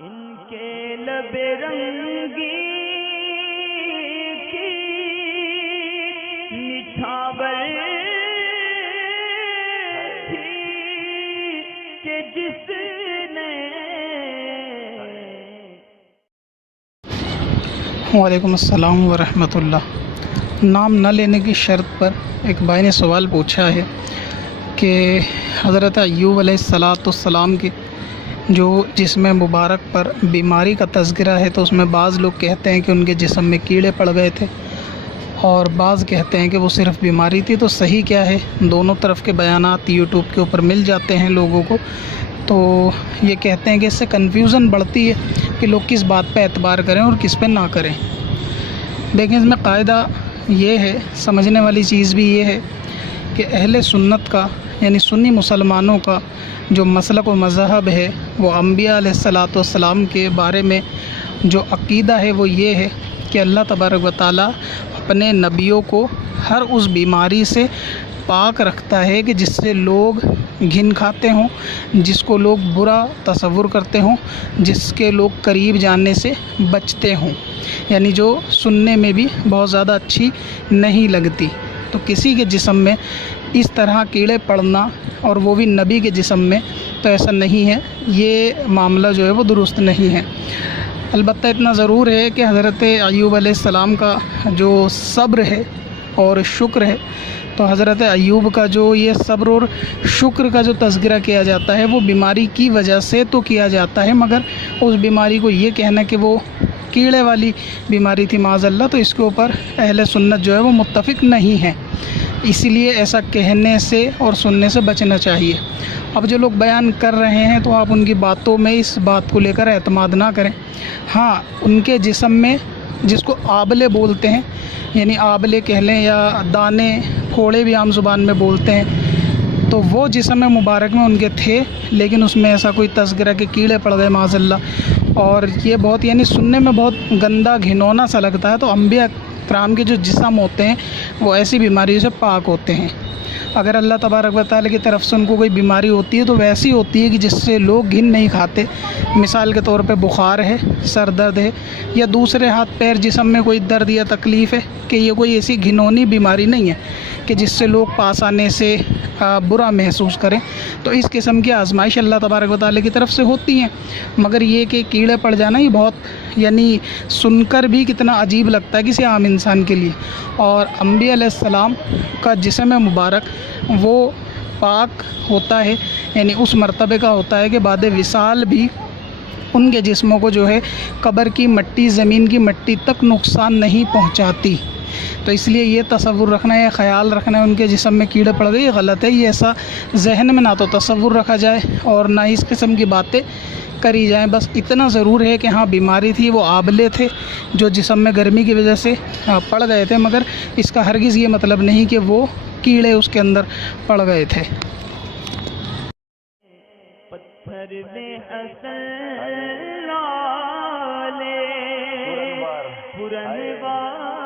ان کے لب رنگی کی نچھاور تھی کہ جس نے وعلیکم السلام ورحمۃ اللہ۔ نام نہ لینے کی شرط پر ایک بھائی نے سوال پوچھا ہے کہ حضرت ایوب علیہ السلام کے جو جسم مبارک پر بیماری کا تذکرہ ہے، تو اس میں بعض لوگ کہتے ہیں کہ ان کے جسم میں کیڑے پڑ گئے تھے، اور بعض کہتے ہیں کہ وہ صرف بیماری تھی۔ تو صحیح کیا ہے؟ دونوں طرف کے بیانات یوٹیوب کے اوپر مل جاتے ہیں لوگوں کو، تو یہ کہتے ہیں کہ اس سے کنفیوژن بڑھتی ہے کہ لوگ کس بات پہ اعتبار کریں اور کس پہ نہ کریں۔ دیکھیں، اس میں قاعدہ یہ ہے، سمجھنے والی چیز بھی یہ ہے کہ اہل سنت کا یعنی سنی مسلمانوں کا جو مسلک و مذہب ہے، وہ انبیاء علیہ السلام کے بارے میں جو عقیدہ ہے وہ یہ ہے کہ اللہ تبارک و تعالیٰ اپنے نبیوں کو ہر اس بیماری سے پاک رکھتا ہے کہ جس سے لوگ گھن کھاتے ہوں، جس کو لوگ برا تصور کرتے ہوں، جس کے لوگ قریب جاننے سے بچتے ہوں، یعنی جو سننے میں بھی بہت زیادہ اچھی نہیں لگتی۔ تو کسی کے جسم میں اس طرح کیڑے پڑنا، اور وہ بھی نبی کے جسم میں، تو ایسا نہیں ہے، یہ معاملہ جو ہے وہ درست نہیں ہے۔ البتہ اتنا ضرور ہے کہ حضرت ایوب علیہ السلام کا جو صبر ہے اور شکر ہے، تو حضرت ایوب کا جو یہ صبر اور شکر کا جو تذکرہ کیا جاتا ہے وہ بیماری کی وجہ سے تو کیا جاتا ہے، مگر اس بیماری کو یہ کہنا کہ وہ کیڑے والی بیماری تھی معاذ اللہ، تو اس کے اوپر اہل سنت جو ہے وہ متفق نہیں ہے۔ اسی لیے ایسا کہنے سے اور سننے سے بچنا چاہیے۔ اب جو لوگ بیان کر رہے ہیں تو آپ ان کی باتوں میں اس بات کو لے کر اعتماد نہ کریں۔ ہاں، ان کے جسم میں، جس کو آبلے بولتے ہیں، یعنی آبلے کہہ لیں یا دانے پھوڑے بھی عام زبان میں بولتے ہیں، تو وہ جسم مبارک میں ان کے تھے، لیکن اس میں ایسا کوئی تذکرہ کہ کیڑے پڑ گئے معاذ اللہ، اور یہ بہت یعنی سننے میں بہت گندا گھنونا سا لگتا ہے۔ تو انبیاء کرام کے جو جسم ہوتے ہیں وہ ایسی بیماریوں سے پاک ہوتے ہیں۔ اگر اللہ تبارک و تعالیٰ کی طرف سے ان کو کوئی بیماری ہوتی ہے تو ویسی ہوتی ہے کہ جس سے لوگ گھن نہیں کھاتے۔ مثال کے طور پہ بخار ہے، سر درد ہے، یا دوسرے ہاتھ پیر جسم میں کوئی درد یا تکلیف ہے، کہ یہ کوئی ایسی گھنونی بیماری نہیں ہے کہ جس سے لوگ پاس آنے سے برا محسوس کریں۔ تو اس قسم کی آزمائش اللہ تبارک و تعالیٰ کی طرف سے ہوتی ہیں، مگر یہ کہ کیڑے پڑ جانا یہ بہت یعنی سن کر بھی کتنا عجیب لگتا ہے کسی عام انسان کے لیے۔ اور انبیاء علیہ السلام کا جسم مبارک وہ پاک ہوتا ہے، یعنی اس مرتبے کا ہوتا ہے کہ بعد وصال بھی ان کے جسموں کو جو ہے قبر کی مٹی، زمین کی مٹی تک نقصان نہیں پہنچاتی۔ تو اس لیے یہ تصور رکھنا ہے، خیال رکھنا ہے ان کے جسم میں کیڑے پڑ گئے، یہ غلط ہے۔ یہ ایسا ذہن میں نہ تو تصور رکھا جائے اور نہ اس قسم کی باتیں کری جائیں۔ بس اتنا ضرور ہے کہ ہاں بیماری تھی، وہ آبلے تھے جو جسم میں گرمی کی وجہ سے پڑ گئے تھے، مگر اس کا ہرگز یہ مطلب نہیں کہ وہ کیڑے اس کے اندر پڑ گئے تھے۔ پتھر میں اصل لالے پرنوار